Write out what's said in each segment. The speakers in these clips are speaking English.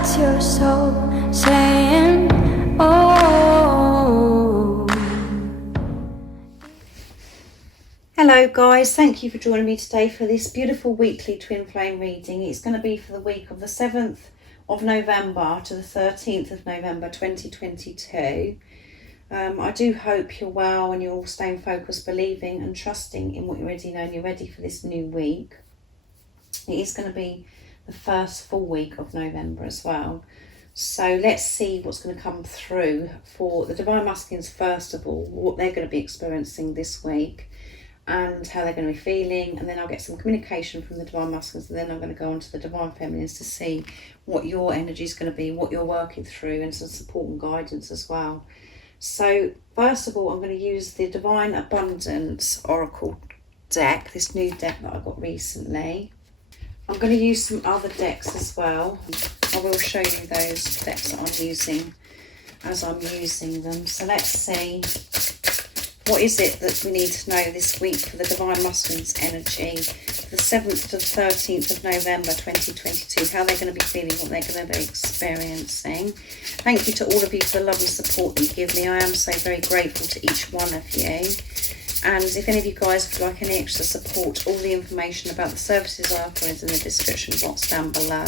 That's your soul saying, oh. Hello guys, thank you for joining me today for this beautiful weekly twin flame reading. It's going to be for the week of the 7th of November to the 13th of November 2022. I do hope you're well and you're all staying focused, believing and trusting in what you already know and you're ready for this new week. It is going to be the first full week of November as well. So let's see what's going to come through for the Divine Masculines first of all, what they're going to be experiencing this week and how they're going to be feeling, and then I'll get some communication from the Divine Masculines, and then I'm going to go on to the Divine Feminines to see what your energy is going to be, what you're working through, and some support and guidance as well. So first of all, I'm going to use the Divine Abundance Oracle deck, this new deck that I got recently. I'm going to use some other decks as well. I will show you those decks that I'm using as I'm using them. So let's see, what is it that we need to know this week for the Divine Masculines energy, the 7th to the 13th of November 2022, how they're going to be feeling, what they're going to be experiencing. Thank you to all of you for the love and support that you give me. I am so very grateful to each one of you. And if any of you guys would like any extra support, all the information about the services I offer is in the description box down below.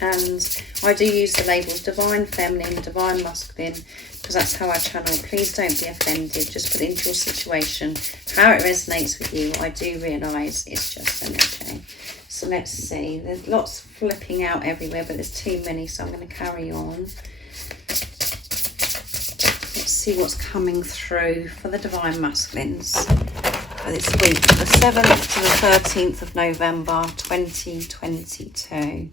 And I do use the labels Divine Feminine, Divine Masculine, because that's how I channel. Please don't be offended. Just put it into your situation, how it resonates with you. I do realise it's just energy. So let's see. There's lots flipping out everywhere, but there's too many, so I'm going to carry on. Let's see what's coming through for the Divine Masculines for this week, the 7th to the 13th of November 2022.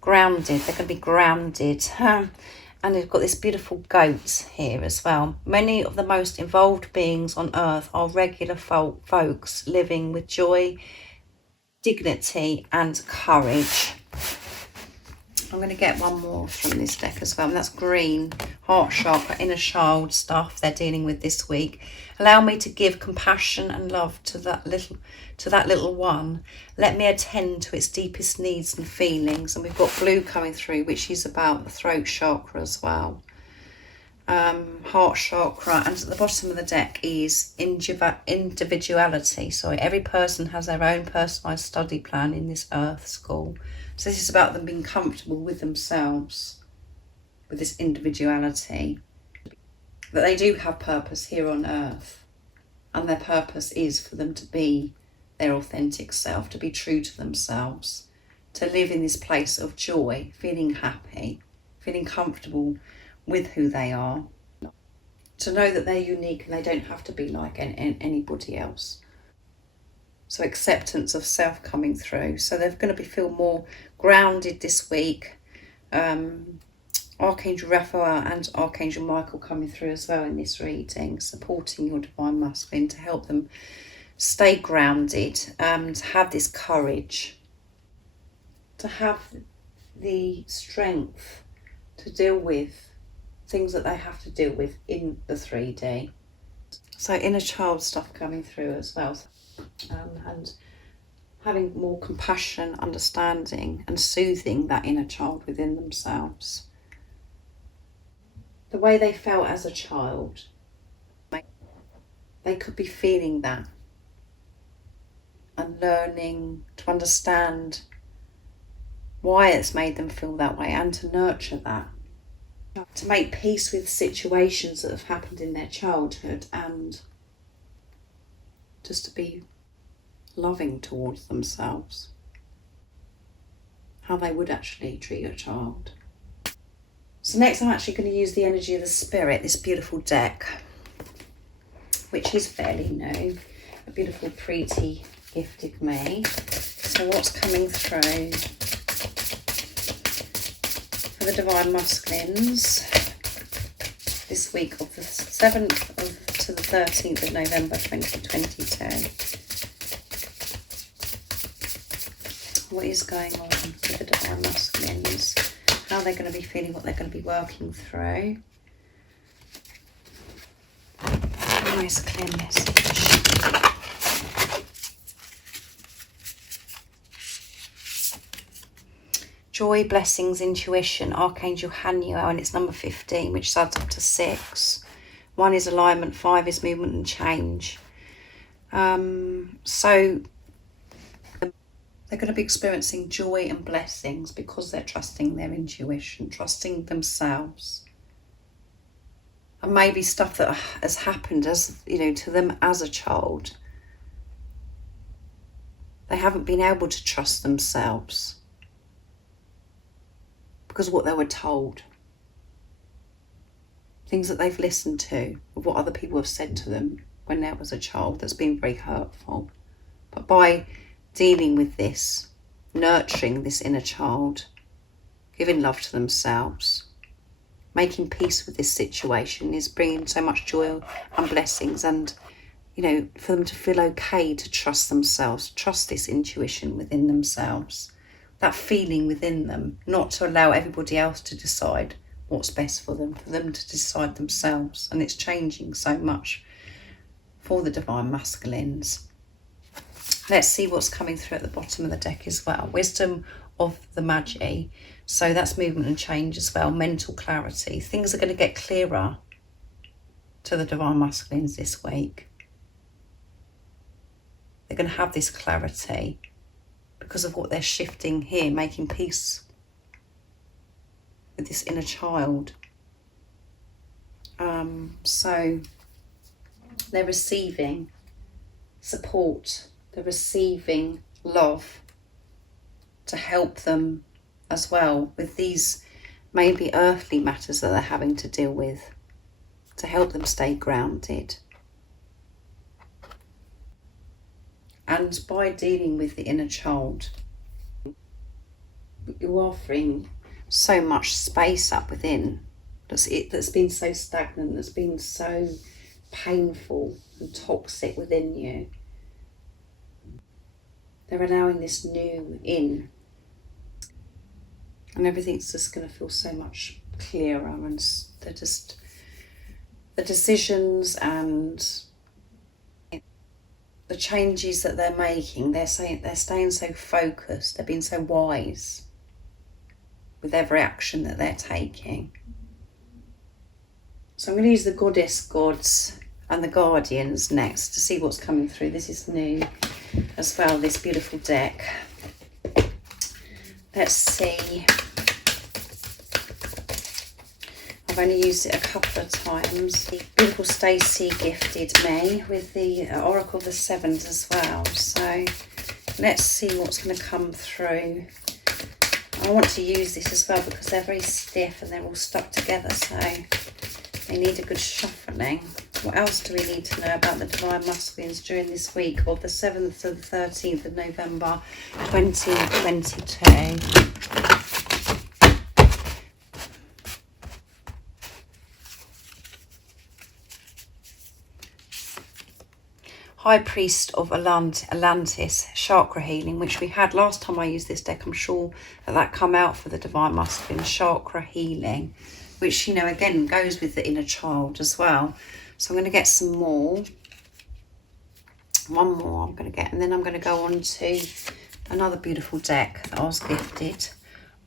Grounded, they're going to be grounded. And they've got this beautiful goat here as well. Many of the most involved beings on earth are regular folks living with joy, dignity and courage. I'm going to get one more from this deck as well, and that's green, heart chakra, inner child stuff they're dealing with this week. Allow me to give compassion and love to that little one. Let me attend to its deepest needs and feelings. And we've got blue coming through, which is about the throat chakra as well. Heart chakra, and at the bottom of the deck is individuality. Sorry, every person has their own personalised study plan in this earth school. So this is about them being comfortable with themselves, with this individuality, that they do have purpose here on earth, and their purpose is for them to be their authentic self, to be true to themselves, to live in this place of joy, feeling happy, feeling comfortable with who they are, to know that they're unique and they don't have to be like anybody else. So acceptance of self coming through. So they're going to feel more grounded this week. Archangel Raphael and Archangel Michael coming through as well in this reading, supporting your Divine Masculine to help them stay grounded, to have this courage, to have the strength to deal with things that they have to deal with in the 3D. So inner child stuff coming through as well. And having more compassion, understanding and soothing that inner child within themselves. The way they felt as a child, they could be feeling that and learning to understand why it's made them feel that way and to nurture that. To make peace with situations that have happened in their childhood and just to be loving towards themselves, how they would actually treat a child. So next I'm actually going to use the energy of the spirit, this beautiful deck, which is fairly new, a beautiful Preeti gifted me. So what's coming through for the Divine Masculines this week of the 7th to the 13th of November 2022. What is going on with the Divine Masculines? How they're going to be feeling, what they're going to be working through. Nice clear message. joy, blessings, intuition, Archangel Haniel, and it's number 15, which adds up to 6. 1 is alignment, 5 is movement and change. So they're going to be experiencing joy and blessings because they're trusting their intuition, trusting themselves. And maybe stuff that has happened to them as a child. They haven't been able to trust themselves because of what they were told. Things that they've listened to, of what other people have said to them when they was a child, that's been very hurtful. But by dealing with this, nurturing this inner child, giving love to themselves, making peace with this situation is bringing so much joy and blessings, and for them to feel okay to trust themselves, trust this intuition within themselves, that feeling within them, not to allow everybody else to decide what's best for them to decide themselves. And it's changing so much for the Divine Masculines. Let's see what's coming through at the bottom of the deck as well. Wisdom of the Magi. So that's movement and change as well. Mental clarity. Things are going to get clearer to the Divine Masculines this week. They're going to have this clarity because of what they're shifting here, making peace with this inner child. So they're receiving support. They're receiving love to help them as well with these maybe earthly matters that they're having to deal with, to help them stay grounded. And by dealing with the inner child, you're offering so much space up within that's been so stagnant, that's been so painful and toxic within you. They're allowing this new in, and everything's just going to feel so much clearer, and the decisions and the changes that they're making, they're staying so focused, they're being so wise with every action that they're taking. So I'm going to use the goddess gods and the guardians next to see what's coming through. This is new as well, this beautiful deck. Let's see. I've only used it a couple of times. The beautiful Stacey gifted me with the Oracle of the Sevens as well. So let's see what's going to come through. I want to use this as well because they're very stiff and they're all stuck together, so they need a good shuffling. What else do we need to know about the Divine Masculines during this week of the 7th to the 13th of November 2022? High Priest of Atlantis, chakra healing, which we had last time I used this deck. I'm sure that come out for the Divine Masculine, chakra healing, which, again, goes with the inner child as well. So I'm going to get some more. One more I'm going to get, and then I'm going to go on to another beautiful deck that I was gifted.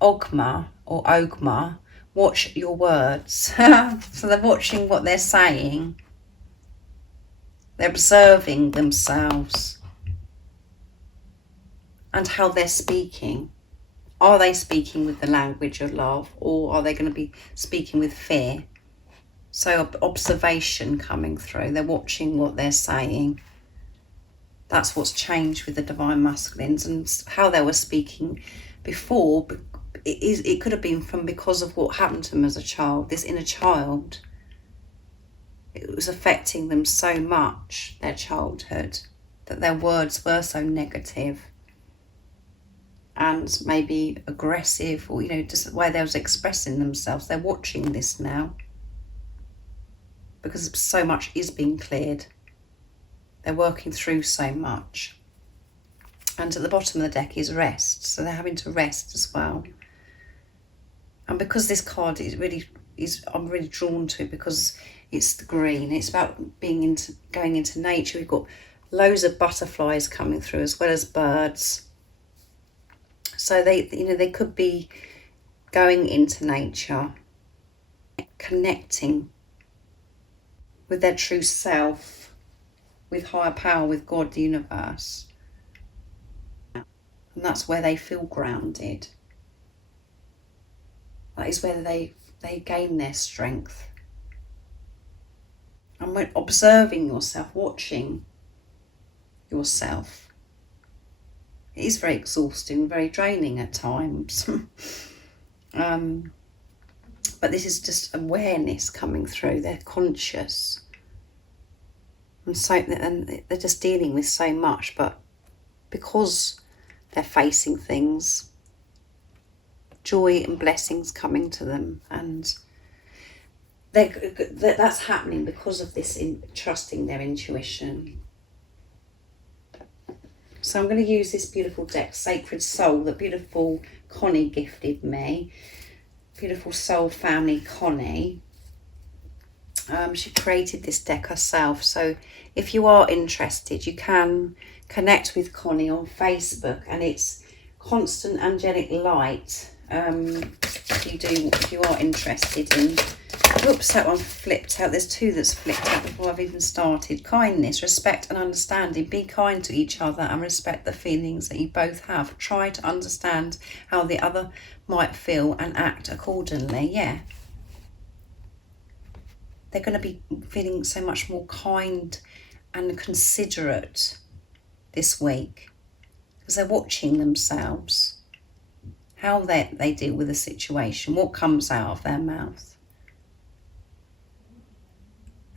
Ogma or Ogma, watch your words. So they're watching what they're saying. They're observing themselves and how they're speaking. Are they speaking with the language of love, or are they going to be speaking with fear? So observation coming through. They're watching what they're saying. That's what's changed with the Divine Masculines, and how they were speaking before. It could have been because of what happened to them as a child, this inner child. It was affecting them so much, their childhood, that their words were so negative and maybe aggressive, or, just the way they was expressing themselves. They're watching this now because so much is being cleared. They're working through so much. And at the bottom of the deck is rest. So they're having to rest as well. And because this card I'm really drawn to, because it's the green. It's about going into nature. We've got loads of butterflies coming through as well as birds. So they could be going into nature, connecting with their true self, with higher power, with God, the universe. And that's where they feel grounded. That is where they gain their strength. And when observing yourself, watching yourself, it is very exhausting, very draining at times. But this is just awareness coming through. They're conscious. And they're just dealing with so much, but because they're facing things, joy and blessings coming to them, and that's happening because of this trusting their intuition. So I'm going to use this beautiful deck, Sacred Soul, that beautiful Connie gifted me. Beautiful soul family Connie. She created this deck herself. So if you are interested, you can connect with Connie on Facebook, and it's Constant Angelic Light. If you are interested in. Whoops, that one flipped out. There's two that's flipped out before I've even started. Kindness, respect and understanding. Be kind to each other and respect the feelings that you both have. Try to understand how the other might feel and act accordingly. Yeah. They're going to be feeling so much more kind and considerate this week because they're watching themselves, how they deal with the situation, what comes out of their mouth.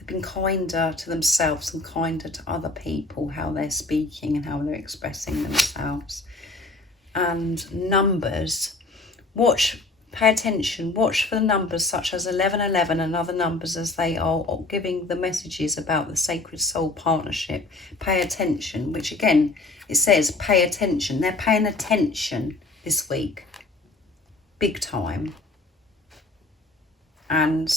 Been kinder to themselves and kinder to other people, how they're speaking and how they're expressing themselves. And numbers, pay attention, watch for the numbers such as 1111 and other numbers as they are giving the messages about the Sacred Soul partnership. Pay attention, which again, it says pay attention. They're paying attention this week, big time. And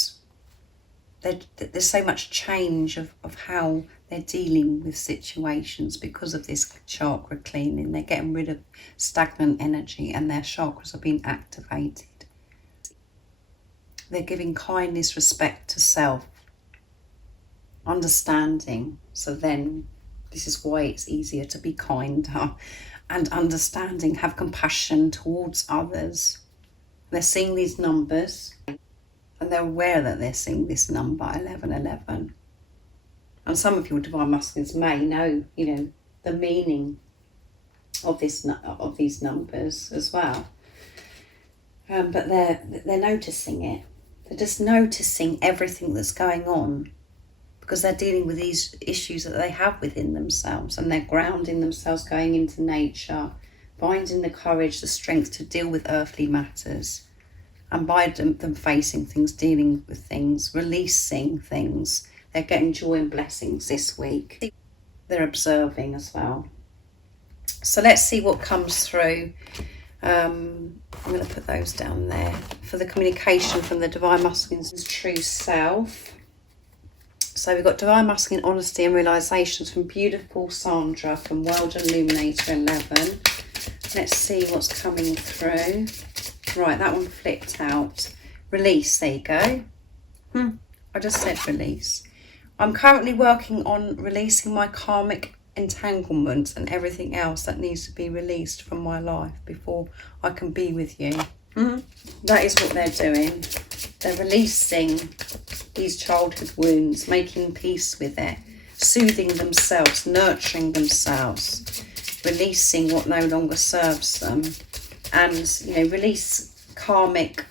there's so much change of how they're dealing with situations because of this chakra cleaning. They're getting rid of stagnant energy and their chakras are being activated. They're giving kindness, respect to self, understanding. So then this is why it's easier to be kinder and understanding, have compassion towards others. They're seeing these numbers. And they're aware that they're seeing this number, 1111. And some of your divine masculines may know, the meaning of these numbers as well. But they're noticing it. They're just noticing everything that's going on because they're dealing with these issues that they have within themselves, and they're grounding themselves, going into nature, finding the courage, the strength to deal with earthly matters. And by them facing things, dealing with things, releasing things, they're getting joy and blessings this week. They're observing as well. So let's see what comes through. I'm going to put those down there. For the communication from the Divine Masculine's true self. So we've got Divine Masculine Honesty and Realizations from beautiful Sandra from World Illuminator 11. Let's see what's coming through. Right, that one flipped out. Release, there you go. I just said release. I'm currently working on releasing my karmic entanglements and everything else that needs to be released from my life before I can be with you. That is what they're doing. They're releasing these childhood wounds, making peace with it, soothing themselves, nurturing themselves, releasing what no longer serves them. And, release karmic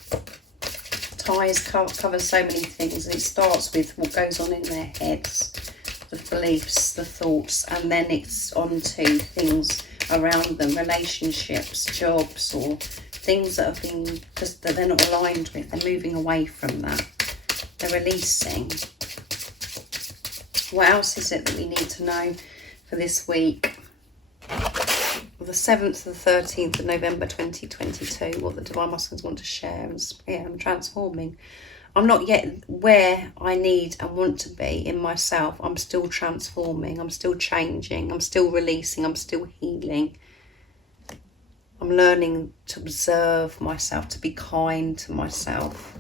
ties cover so many things. And it starts with what goes on in their heads, the beliefs, the thoughts, and then it's on to things around them, relationships, jobs, or things that have been just that they're not aligned with. They're moving away from that. They're releasing. What else is it that we need to know for this week? The 7th to the 13th of November 2022, what the Divine Masculines want to share. And I'm transforming. I'm not yet where I need and want to be in myself. I'm still transforming. I'm still changing. I'm still releasing. I'm still healing. I'm learning to observe myself, to be kind to myself,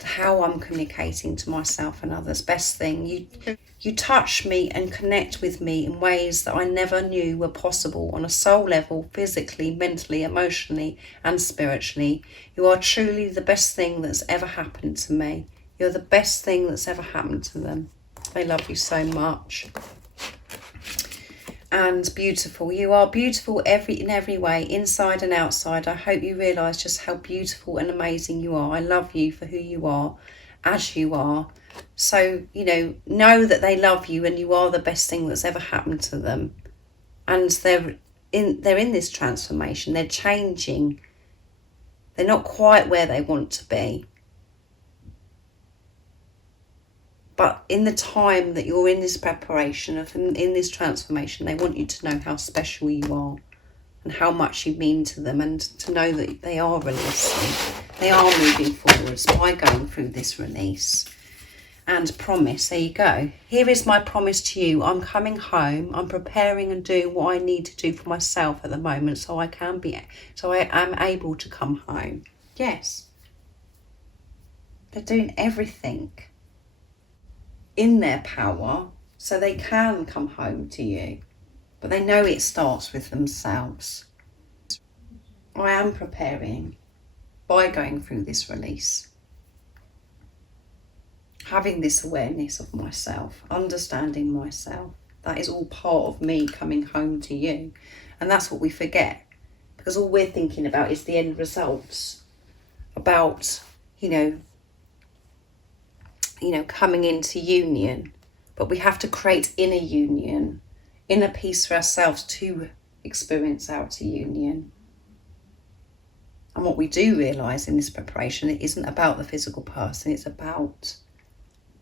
to how I'm communicating to myself and others. Best thing, you touch me and connect with me in ways that I never knew were possible on a soul level, physically, mentally, emotionally and spiritually. You are truly the best thing that's ever happened to me. You're the best thing that's ever happened to them. They love you so much. And beautiful. You are beautiful in every way, inside and outside. I hope you realise just how beautiful and amazing you are. I love you for who you are, as you are. So, know that they love you and you are the best thing that's ever happened to them. And they're in this transformation. They're changing. They're not quite where they want to be. But in the time that you're in this preparation, in this transformation, they want you to know how special you are and how much you mean to them, and to know that they are releasing. They are moving forwards by going through this release. And promise, there you go. Here is my promise to you. I'm coming home. I'm preparing and doing what I need to do for myself at the moment so I am able to come home. Yes. They're doing everything in their power so they can come home to you, but they know it starts with themselves. I am preparing by going through this release, having this awareness of myself, understanding myself. That is all part of me coming home to you. And that's what we forget, because all we're thinking about is the end results, about coming into union. But we have to create inner union, inner peace for ourselves to experience outer union. And what we do realise in this preparation, it isn't about the physical person. It's about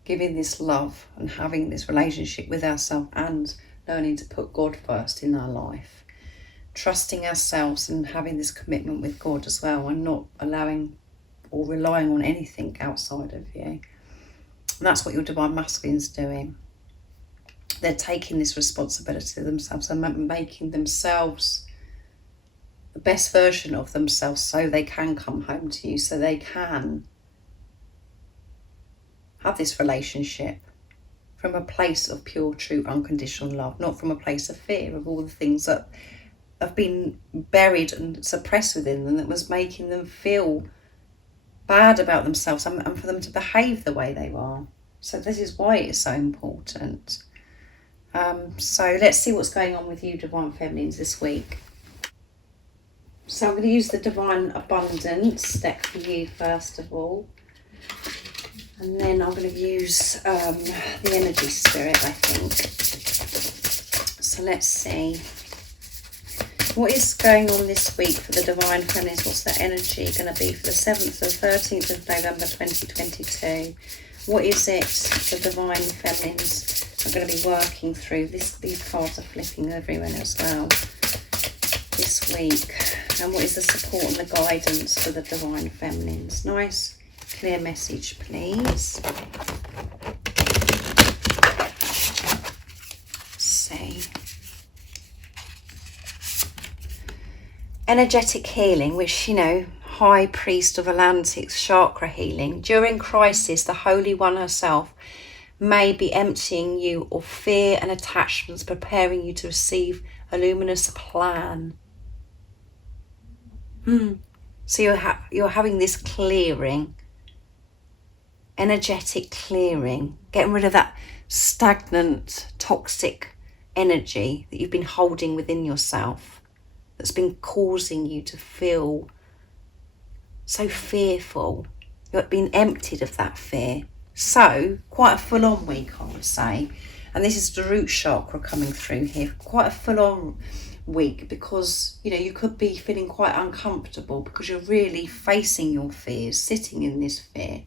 giving this love and having this relationship with ourselves and learning to put God first in our life. Trusting ourselves and having this commitment with God as well, and not allowing or relying on anything outside of you. And that's what your divine masculine's doing. They're taking this responsibility themselves and making themselves the best version of themselves so they can come home to you, so they can have this relationship from a place of pure, true, unconditional love, not from a place of fear of all the things that have been buried and suppressed within them that was making them feel bad about themselves and for them to behave the way they are. So this is why it's so important. So let's see what's going on with you, Divine Feminines, this week. So I'm going to use the Divine Abundance deck for you first of all. And then I'm going to use the Energy Spirit, I think. So let's see. What is going on this week for the Divine Feminines? What's the energy going to be for the 7th and 13th of November 2022? What is it the Divine Feminines are going to be working through? These cards are flipping everywhere as well this week. And what is the support and the guidance for the Divine Feminines? Nice, clear message, please. Let's see. Energetic healing, which, High Priest of Atlantic's chakra healing. During crisis, the Holy One herself may be emptying you of fear and attachments, preparing you to receive a luminous plan. So you're having this clearing, energetic clearing, getting rid of that stagnant, toxic energy that you've been holding within yourself, that's been causing you to feel so fearful. You're being emptied of that fear. So, quite a full-on week, I would say. And this is the root chakra coming through here. Quite a full-on week because, you could be feeling quite uncomfortable because you're really facing your fears, sitting in this fear.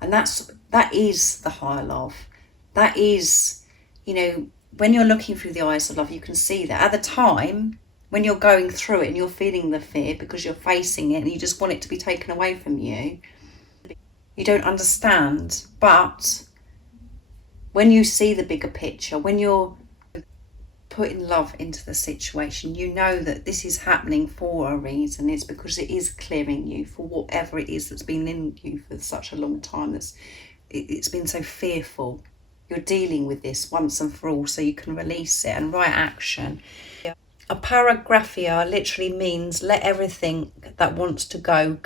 And that is the higher love. That is, when you're looking through the eyes of love, you can see that. At the time, when you're going through it and you're feeling the fear because you're facing it and you just want it to be taken away from you, you don't understand. But when you see the bigger picture, when you're putting love into the situation. You know that this is happening for a reason. It's because it is clearing you for whatever it is that's been in you for such a long time. It's been so fearful. You're dealing with this once and for all so you can release it and right action. A paragraphia literally means let everything that wants to go,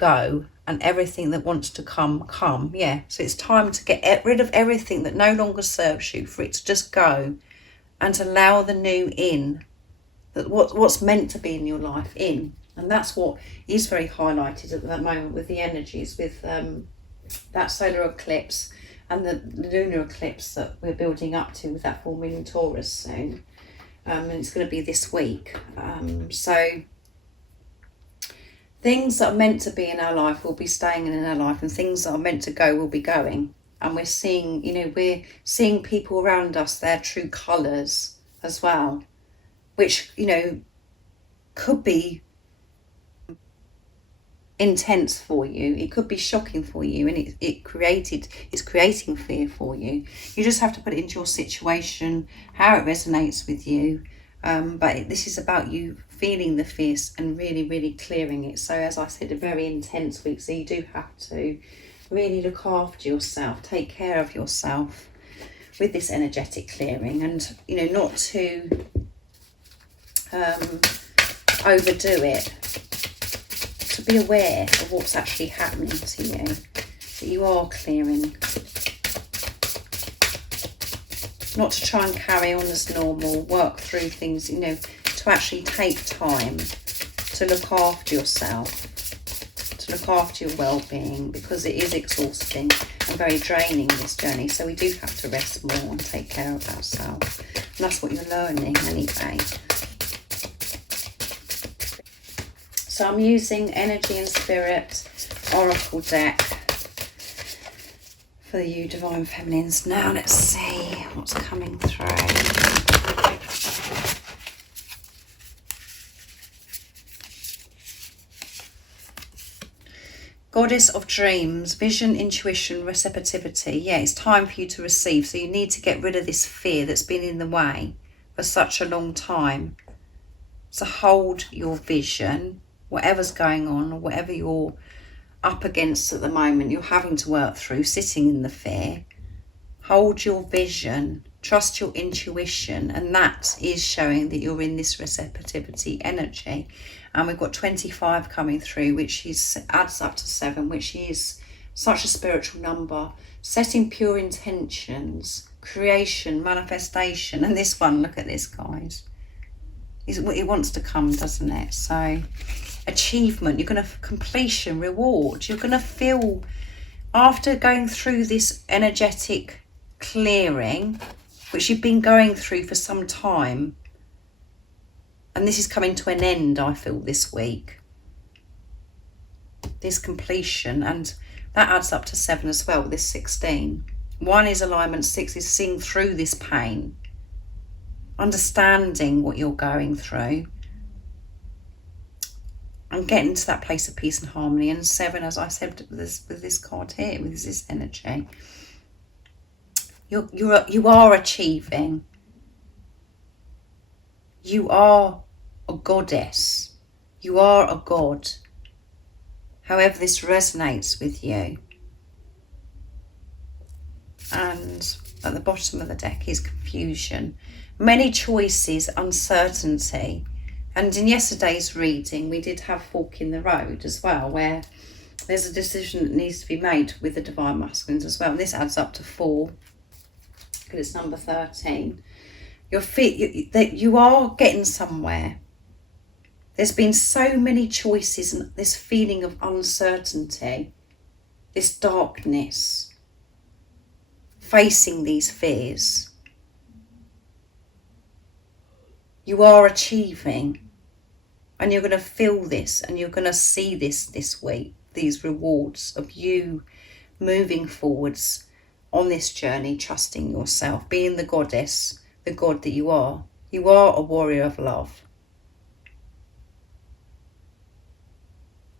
and everything that wants to come. Yeah, so it's time to get rid of everything that no longer serves you, for it to just go and to allow the new in, that what's meant to be in your life in. And that's what is very highlighted at the moment with the energies, with that solar eclipse and the lunar eclipse that we're building up to with that full moon in Taurus soon. And it's going to be this week. So things that are meant to be in our life will be staying in our life, and things that are meant to go will be going. And we're seeing, we're seeing people around us, their true colours as well, which, could be intense for you. It could be shocking for you, and it's creating fear for you. You just have to put it into your situation, how it resonates with you. But this is about you feeling the fear and really, really clearing it. So as I said, a very intense week. So you do have to really look after yourself, take care of yourself with this energetic clearing, and not to overdo it. To be aware of what's actually happening to you, that you are clearing. Not to try and carry on as normal, work through things, to actually take time to look after yourself, to look after your well-being, because it is exhausting and very draining, this journey. So we do have to rest more and take care of ourselves. And that's what you're learning anyway. So I'm using Energy and Spirit Oracle deck for you Divine Feminines. Now let's see what's coming through. Goddess of Dreams, Vision, Intuition, Receptivity. Yeah, it's time for you to receive. So you need to get rid of this fear that's been in the way for such a long time. So hold your vision. Whatever's going on, or whatever you're up against at the moment, you're having to work through, sitting in the fear. Hold your vision, trust your intuition, and that is showing that you're in this receptivity energy. And we've got 25 coming through, which adds up to 7, which is such a spiritual number. Setting pure intentions, creation, manifestation. And this one, look at this, guys. It wants to come, doesn't it? So achievement, you're going to completion, reward. You're going to feel, after going through this energetic clearing, which you've been going through for some time, and this is coming to an end, I feel, this week, this completion, and that adds up to 7 as well, this 16. 1 is alignment, 6 is seeing through this pain, understanding what you're going through, and getting to that place of peace and harmony. And 7, as I said, with this card here, with this energy, you are achieving. You are a goddess. You are a god. However this resonates with you. And at the bottom of the deck is confusion. Many choices, uncertainty. And in yesterday's reading, we did have fork in the road as well, where there's a decision that needs to be made with the Divine Masculines as well. And this adds up to 4, because it's number 13. You are getting somewhere. There's been so many choices, and this feeling of uncertainty, this darkness, facing these fears. You are achieving, and you're going to feel this, and you're going to see this week, these rewards of you moving forwards on this journey, trusting yourself, being the goddess, the god that you are. You are a warrior of love.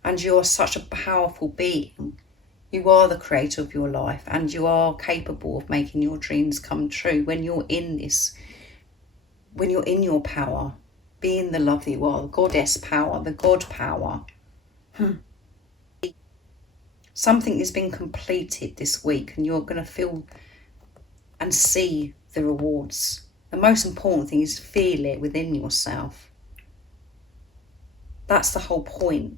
And you are such a powerful being. You are the creator of your life, and you are capable of making your dreams come true when you're in this when you're in your power, being the love that you are, the goddess power, the God power. Something has been completed this week and you're going to feel and see the rewards. The most important thing is feel it within yourself. That's the whole point,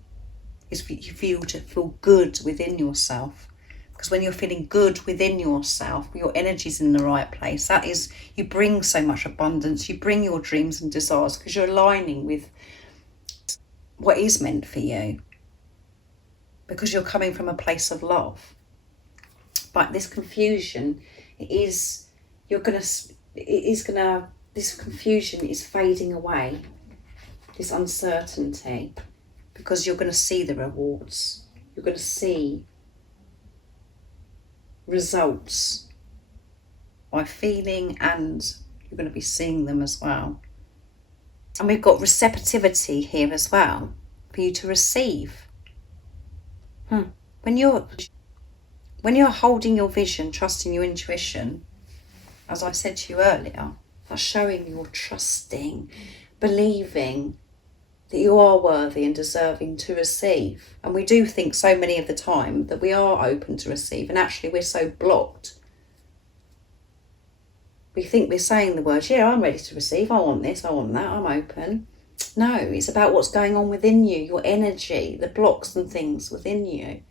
is for you to feel good within yourself. Because when you're feeling good within yourself, your energy's in the right place. That is, you bring so much abundance, you bring your dreams and desires because you're aligning with what is meant for you. Because you're coming from a place of love. But this confusion, this confusion is fading away. This uncertainty, because you're going to see the rewards. You're going to see results by feeling, and you're going to be seeing them as well. And we've got receptivity here as well for you to receive. When you're holding your vision, trusting your intuition, as I said to you earlier, that's showing you're trusting, believing that you are worthy and deserving to receive. And we do think so many of the time that we are open to receive, and actually we're so blocked. We think we're saying the words, yeah, I'm ready to receive, I want this, I want that, I'm open. No, it's about what's going on within you, your energy, the blocks and things within you.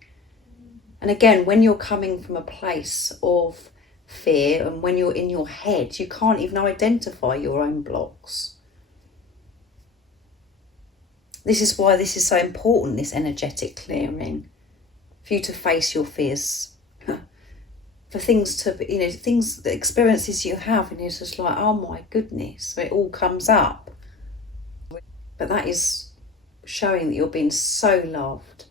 And again, when you're coming from a place of fear and when you're in your head, you can't even identify your own blocks. This is why this is so important, this energetic clearing, for you to face your fears, for things to, the experiences you have, and it's just like, oh my goodness, it all comes up. But that is showing that you're being so loved,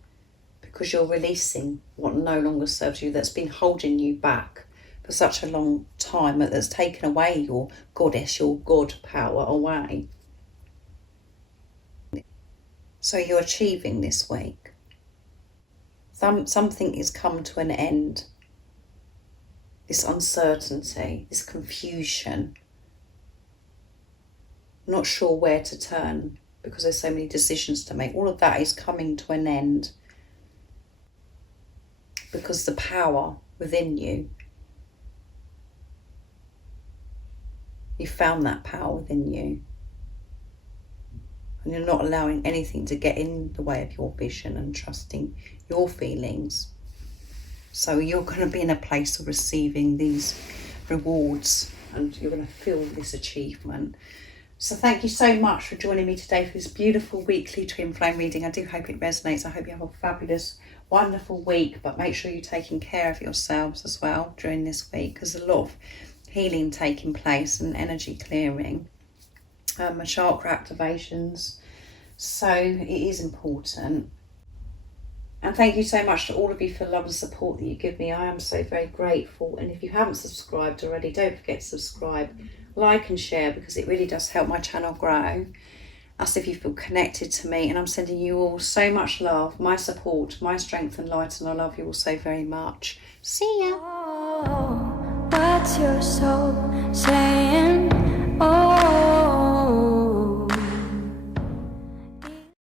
because you're releasing what no longer serves you, that's been holding you back for such a long time, that's taken away your goddess, your God power away. So you're achieving this week. Something has come to an end. This uncertainty, this confusion. Not sure where to turn because there's so many decisions to make. All of that is coming to an end. Because the power within you, you found that power within you. And you're not allowing anything to get in the way of your vision and trusting your feelings. So you're going to be in a place of receiving these rewards, and you're going to feel this achievement. So thank you so much for joining me today for this beautiful weekly twin flame reading. I do hope it resonates. I hope you have a fabulous, wonderful week, but make sure you're taking care of yourselves as well during this week, because there's a lot of healing taking place and energy clearing. Chakra activations, so it is important. And thank you so much to all of you for love and support that you give me. I am so very grateful. And if you haven't subscribed already, don't forget to subscribe, like and share, because it really does help my channel grow. As if you feel connected to me, and I'm sending you all so much love, my support, my strength and light, and I love you all so very much. See ya. Oh, what's your soul saying? Oh.